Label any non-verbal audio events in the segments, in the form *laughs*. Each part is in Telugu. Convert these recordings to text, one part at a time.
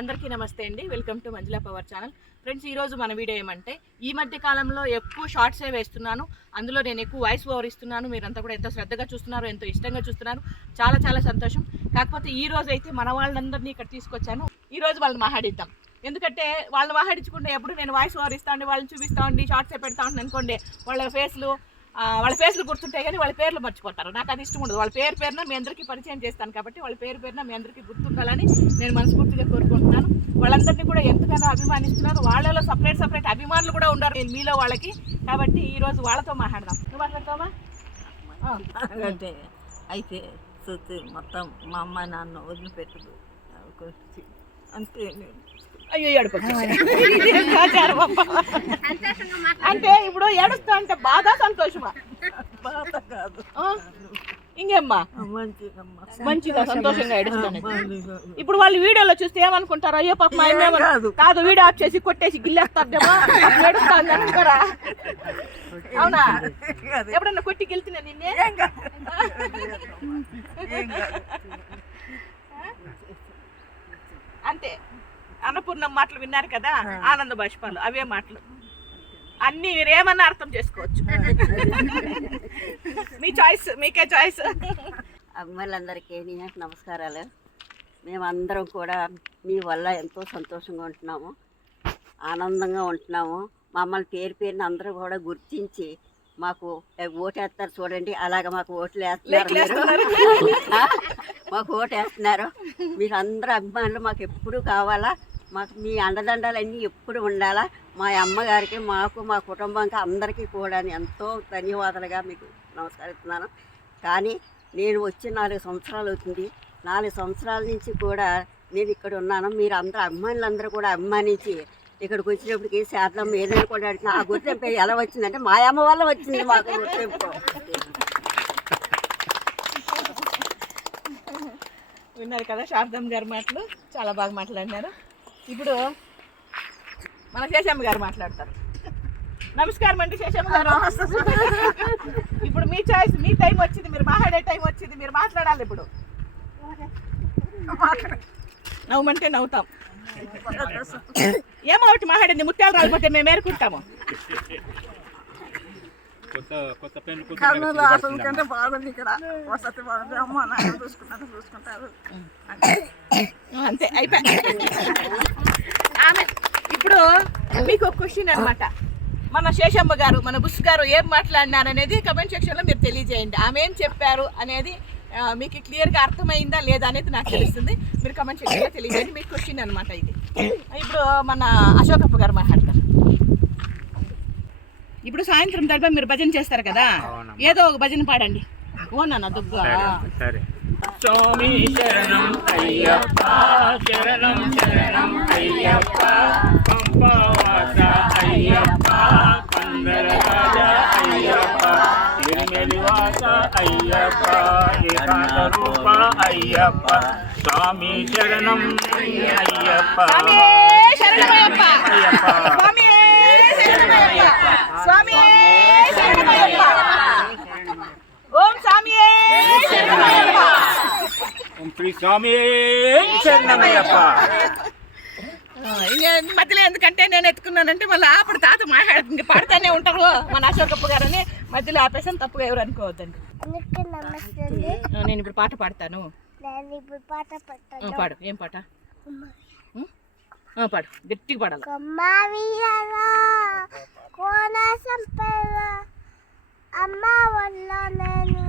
అందరికీ నమస్తే అండి. Welcome to Manjula power channel. Friends ఈరోజు మన వీడియో ఏమంటే ఈ మధ్య కాలంలో ఎక్కువ షార్ట్సే వేస్తున్నాను అందులో నేను ఎక్కువ వాయిస్ ఓవర్ ఇస్తున్నాను మీరంతా కూడా ఎంతో శ్రద్ధగా చూస్తున్నారు ఎంతో ఇష్టంగా చూస్తున్నారు. చాలా చాలా సంతోషం. కాకపోతే ఈ రోజు అయితే మన వాళ్ళందరినీ ఇక్కడ తీసుకొచ్చాను. ఈ రోజు వాళ్ళని మాట్లాడిద్దాం. ఎందుకంటే వాళ్ళు మాట్లాడించుకుంటే ఎప్పుడు నేను వాయిస్ ఓవర్ ఇస్తా ఉండి వాళ్ళని చూపిస్తా ఉండి షార్ట్సే పెడతా ఉండి అనుకోండి వాళ్ళ ఫేస్లు వాళ్ళ పేర్లు గుర్తుంటాయి కానీ వాళ్ళ పేర్లు మర్చిపోతారు. నాకు అది ఇష్టం ఉండదు. వాళ్ళ పేరు పేరున మీ అందరికీ పరిచయం చేస్తాను కాబట్టి వాళ్ళ పేరు పేరున మీ అందరికీ గుర్తుండాలని నేను మనస్ఫూర్తిగా కోరుకుంటున్నాను. వాళ్ళందరినీ కూడా ఎంతగానో అభిమానిస్తున్నారు వాళ్ళలో సపరేట్ సపరేట్ అభిమానులు కూడా ఉన్నారు నేను మీలో వాళ్ళకి. కాబట్టి ఈరోజు వాళ్ళతో మాట్లాడదాం. నువ్వు మాట్లాడతావా? అంటే అయితే చూస్తే మొత్తం మా అమ్మ నాన్న వదిలిపెట్టదు. అంతే నేను. అయ్యో ఏడుపు. అంటే ఇప్పుడు ఏడుస్తా అంటే బాధ సంతోషమా? బాధ కాదు. ఆ? ఇంకేమ్మా? మంచిగా సంతోషంగా ఏడుస్తాను. ఇప్పుడు వాళ్ళు వీడియోలో చూస్తే ఏమనుకుంటారు అయ్యో పాప మా కాదు. వీడియో ఆఫ్ చేసి కొట్టేసి గిల్లేస్తారేమో ఏడుస్తాను అనుకోరా? అవునా. ఎప్పుడన్నా కొట్టి గెలిచిన నిన్నే. అంతే. అన్నపూర్ణం మాటలు విన్నారు కదా ఆనంద బాష్పాలు అవే మాటలు. అన్ని మీరేమన్నా అర్థం చేసుకోవచ్చు. *laughs* మీ చాయిస్ మీకే చాయిస్ అమ్మాయిలందరికీ నాకు నమస్కారాలు. మేమందరం కూడా మీ వల్ల ఎంతో సంతోషంగా ఉంటున్నాము. ఆనందంగా ఉంటున్నాము. మమ్మల్ని పేరు పేరున అందరూ కూడా గుర్తించి మాకు ఓటేస్తారు చూడండి. అలాగ మాకు ఓట్లు వేస్తున్నారు? మాకు ఓటు వేస్తున్నారు. మీరు అందరూ అభిమానులు మాకు ఎప్పుడు కావాలా? మాకు మీ అండదండలన్నీ ఎప్పుడు ఉండాలా? మా అమ్మగారికి మాకు మా కుటుంబానికి అందరికీ కూడా ఎంతో ధన్యవాదాలుగా మీకు నమస్కరిస్తున్నాను. కానీ నేను వచ్చి నాలుగు సంవత్సరాలు అవుతుంది. నాలుగు సంవత్సరాల నుంచి కూడా నేను ఇక్కడ ఉన్నాను. మీరు అందరూ అభిమానులందరూ కూడా అభిమానించి ఇక్కడికి వచ్చినప్పటికి శాతం ఏదైనా కూడా అడిగిన ఆ గుర్తింపు ఎలా వచ్చిందంటే మా అమ్మ వల్ల వచ్చింది మాకు గుర్తింపు. విన్నారు కదా శారదమ్మ గారి మాటలు? చాలా బాగా మాట్లాడినారు. ఇప్పుడు మన శేషమ్మ గారు మాట్లాడతారు. నమస్కారం అండి శేషమ్మ గారు. ఇప్పుడు మీ చాయిస్ మీ టైం వచ్చింది మీరు మాట్లాడే టైం వచ్చింది మీరు మాట్లాడాలి ఇప్పుడు. నవ్వమంటే నవ్వుతాం. ఏమో ఒకటి మాట్లాడింది ముత్యాలు రాలిపోతే మేము ఏరుకుంటాము. కర్నూలు హాస్టల్ కంటే బాగుంది ఇక్కడ. వసతి బాగుంది అమ్మ చూసుకుంటారు. అంతే అయిపోయి. ఆమె ఇప్పుడు మీకు ఒక క్వశ్చన్ అన్నమాట. మన శేషమ్మ గారు మన బుస్ గారు ఏం మాట్లాడినారు అనేది కమెంట్ సెక్షన్లో మీరు తెలియజేయండి. ఆమె ఏం చెప్పారు అనేది మీకు క్లియర్గా అర్థమైందా లేదా అనేది నాకు తెలుస్తుంది. మీరు కమెంట్ సెక్షన్లో తెలియజేయండి. మీకు క్వశ్చన్ అనమాట ఇది. ఇప్పుడు మన అశోకప్ప గారు మాట్లాడతారు. ఇప్పుడు సాయంత్రం తర్వాత మీరు భజన చేస్తారు కదా. ఏదో ఒక భజన పాడండి. ఓనా దుగ్గా. సరే. சுவாமி சரணம் ஐயப்பா சரணம் சரணம் ஐயப்பா. பம்பாவாசா ஐயப்பா கந்தரராஜா ஐயப்பா. திருமெலிவாசா ஐயப்பா ஏகாந்தரூபா ஐயப்பா. சுவாமி சரணம் ஐயப்பா. ஐயப்பா. சுவாமி శ్రీ స్వామి. శరణమయ్యప్ప. మధ్యలో ఎందుకంటే నేను ఎత్తుకున్నానంటే మళ్ళీ అప్పుడు తాత మాట్లాడుతుంది. పాడుతూనే ఉంటారు మన అశోకప్ప గారని. మధ్యలో ఆపేసాను తప్పుగా ఎవరు అనుకోవద్దండి నేను ఇప్పుడు పాట పాడతాను. నేను ఇప్పుడు పాట ఆ, పట్టాను పాడు. ఏం పాట? పాడు. గట్టిగా పాడాలి. కొమ్మవియలా కోన సంపెల అమ్మ వల్ల నేను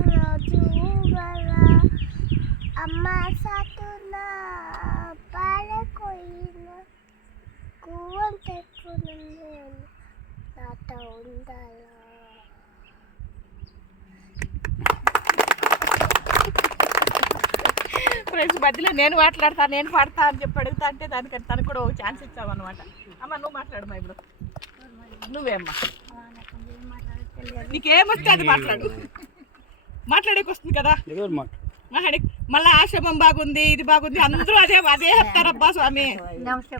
ఫ్రెండ్స్ మధ్యలో నేను మాట్లాడతా నేను పాడతా అని చెప్పి అడుగుతా అంటే దానికి తనకు కూడా ఒక ఛాన్స్ ఇచ్చావు అనమాట అమ్మ నువ్వు మాట్లాడమ్మా ఇప్పుడు. నువ్వేమ్మా? నీకేమొస్తే అది మాట్లాడు. మాట్లాడేకి వస్తుంది కదా మళ్ళీ ఆశ్రమం బాగుంది ఇది బాగుంది అందరూ అదే అదే చెప్తారబ్బా స్వామి. నమస్తే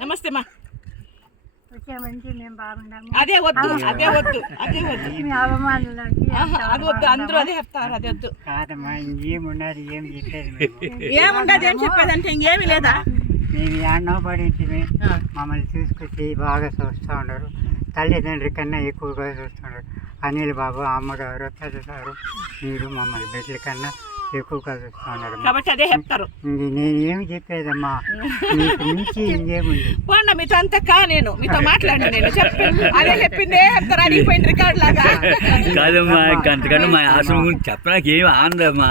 నమస్తే మా అదే వద్దు అదే వద్దు అదే వద్దు. అది వద్దు అందరూ అదే చెప్తారు అది వద్దు. కాదమ్మా ఇంకేమున్నది ఏం చెప్పేది ఏముండదు ఏం చెప్పేదంటే ఇంకేమి లేదా? మేము పడింటిమి ఆ. మమ్మల్ని చూసుకొచ్చి బాగా చూస్తూ ఉన్నారు. తల్లిదండ్రి కన్నా ఎక్కువగా చూస్తున్నారు అనిల్ బాబు అమ్మగారు పెద్దగారు మీరు మమ్మల్ని బిడ్డల కన్నా ఎక్కువగా చూస్తూ ఉన్నారు కాబట్టి అదే చెప్తారు. ఇంక నేను ఏమి చెప్పేదమ్మా మీకు మించి ఇంకేముంది? పోండి మీతో అంతా కా నేను. మీతో మాట్లాడి నేను. చెప్పి. అదే చెప్పిందే చెప్తారు. అడిగిపోయింది రికార్డ్ లాగా. కాదమ్మా అంతకన్నా మా ఆశ్రమం గురించి చెప్పడానికి ఏమి ఆనందమ్మా.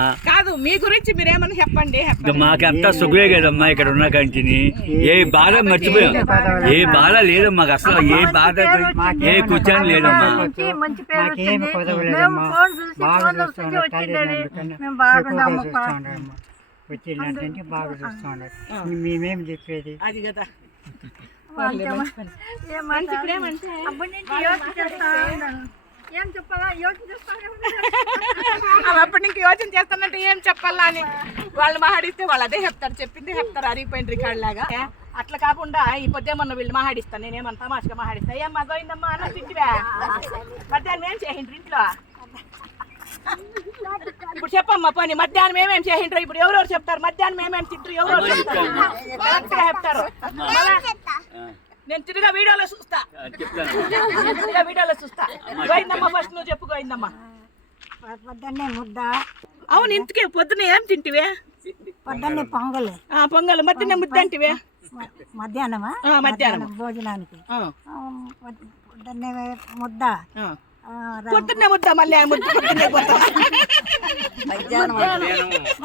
మీ గురించి మీరేమన్నా చెప్పండి. మాకంతా సుఖమే కదమ్మా ఇక్కడ ఉన్న కంటిని. ఏ బాధ మర్చిపోయాం. ఏ బాధ లేదమ్మా. మాకు అసలు ఏ బాధ ఏ కూర్చొని లేదమ్మా. మంచి మంచి వచ్చిందంటే బాగా చూస్తూ మేమేం చెప్పేది? అది కదా. ఏమంటే అప్పటి నుంచి యోచన చేస్తా ఉన్నాను ఏం చెప్పాలా యోచన చేస్తా అవి అప్పటి నుంచి యోచన చేస్తానంటే ఏం చెప్పాలా అని వాళ్ళు మాట్లాడిస్తే వాళ్ళు అదే చెప్తారు చెప్పింది చెప్తారు అరిగిపోయిన రికార్డ్ లాగా. అట్లా కాకుండా ఈ పొద్దేమన్న వీళ్ళు మాట్లాడిస్తాను నేనేమన్నా తమాషగా మాట్లాడిస్తా ఏమ్మా గోయిందమ్మా అన్న తింటివా? మధ్యాహ్నం ఏం చేసిండ్రు ఇంట్లో? ఇప్పుడు చెప్పమ్మా పోనీ మధ్యాహ్నం ఏమేం చేసిండ్రు? ఇప్పుడు ఎవరెవరు చెప్తారు? మధ్యాహ్నం ఏమేం తింటారు ఎవరెవరు చెప్తారు? కరెక్ట్గా చెప్తారు. నేను తిరిగా వీడియోలో చూస్తా. తిరిగా వీడియోలో చూస్తా. గోయిందమ్మా ఫస్ట్ నువ్వు చెప్పు గోయిందమ్మా పొద్దున్నే ముద్ద. అవును ఇంతకే పొద్దున ఏం తింటివే? పొద్దున్నే పొంగల్. ఆ పొంగల్. మధ్యాహ్నం ముద్ద అంటివే? మధ్యాహ్నమా? ఆ, మధ్యాహ్నం. భోజనానికి. పొద్దున్నే ముద్ద. పొద్దున్నే ముద్ద మళ్ళీ ముద్ద పొద్దున్నే పోతా. మధ్యాహ్నం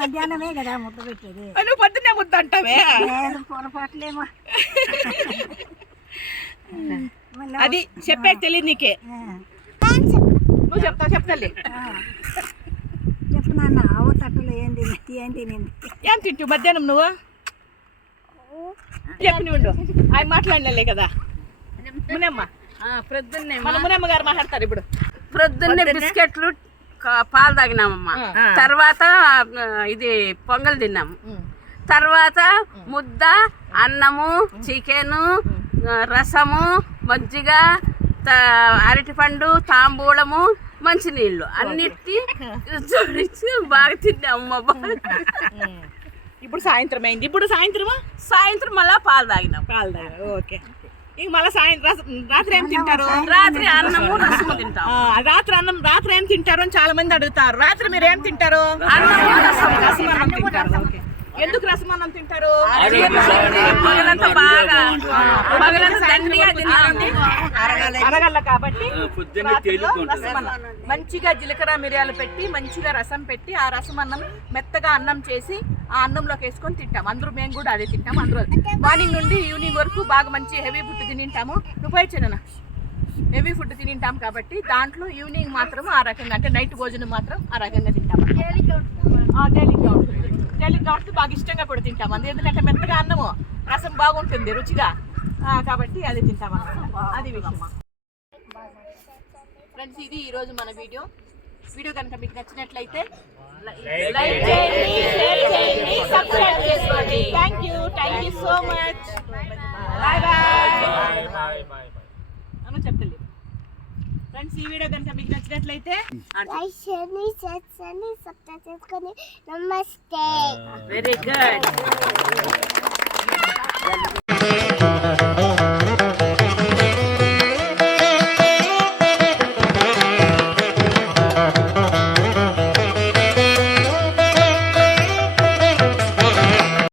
మధ్యాహ్నమే. కదా ముద్ద పెట్టేది. నువ్వు పొద్దున్నే ముద్ద అంటావే? పొరపాట్లేమో. *laughs* అది చెప్పేది తెలియదు నీకే. ఆ, నువ్వు చెప్తావు చెప్తాలి ఆ. చెప్పు నాన్న ఆవు తట్టులో ఏం తిని ఏం తినింది? ఏం తింటు మధ్యాహ్నం నువ్వు? చెప్పు నువ్వు ఉండు. ఆయన మాట్లాడలే కదా. మునమ్మ. ప్రొద్దున్నే మన మునమ్మ గారు మాట్లాడతారు ఇప్పుడు. ప్రొద్దున్నే బిస్కెట్లు పాలు తాగినామమ్మా. తర్వాత ఇది పొంగల్ తిన్నాము. తర్వాత ముద్ద అన్నము చికెను రసము మజ్జిగ అరటిపండు తాంబూలము మంచినీళ్ళు. అన్నిటి జోడించి బాగా తిన్నాము బాగా ఇప్పుడు సాయంత్రం అయింది. ఇప్పుడు సాయంత్రమా? సాయంత్రం మళ్ళా పాలు తాగినాం. పాలు తాగారు. ఓకే. ఇంక మళ్ళీ సాయంత్రం రాత్రి ఏం తింటారు? రాత్రి అన్నము రసము తింటాం. రాత్రి అన్నం రాత్రి ఏం తింటారు అని చాలా మంది అడుగుతారు. రాత్రి మీరు ఏం తింటారు? అన్నము రసము. రసమన్నం తింటారు. ఓకే. ఎందుకు రసమన్నం తింటారు? అరగల్ల కాబట్టి మంచిగా జీలకర్ర మిరియాలు పెట్టి మంచిగా రసం పెట్టి ఆ రసం అన్నం మెత్తగా అన్నం చేసి ఆ అన్నంలోకి వేసుకొని తింటాం. అందరూ మేము కూడా అదే తింటాం. అందరూ మార్నింగ్ నుండి ఈవినింగ్ వరకు బాగా మంచి హెవీ ఫుడ్ తినింటాము. నువ్వు పోయి చిన్న హెవీ ఫుడ్ తినింటాం కాబట్టి దాంట్లో ఈవినింగ్ మాత్రం ఆ రకంగా అంటే నైట్ భోజనం మాత్రం ఆ రకంగా తింటాం. ఆ, తేలిగ్గా ఉంటుంది. తేలిగ్గా ఉంటుంది బాగా ఇష్టంగా కూడా తింటాం. అందు ఎందుకంటే మెత్తగా అన్నము రసం బాగుంటుంది రుచిగా. ఆ, కాబట్టి అది తింటాం అన్నమాట. అది విషయం. ఫ్రెండ్స్ ఇది ఈరోజు మన వీడియో. వీడియో కనుక మీకు నచ్చినట్లయితే లైక్ చేయండి షేర్ చేయండి సబ్స్క్రైబ్ చేసుకోండి. Thank you thank you so much bye bye friends ఈ వీడియో కనుక మీకు నచ్చినట్లయితే నమస్తే. Very good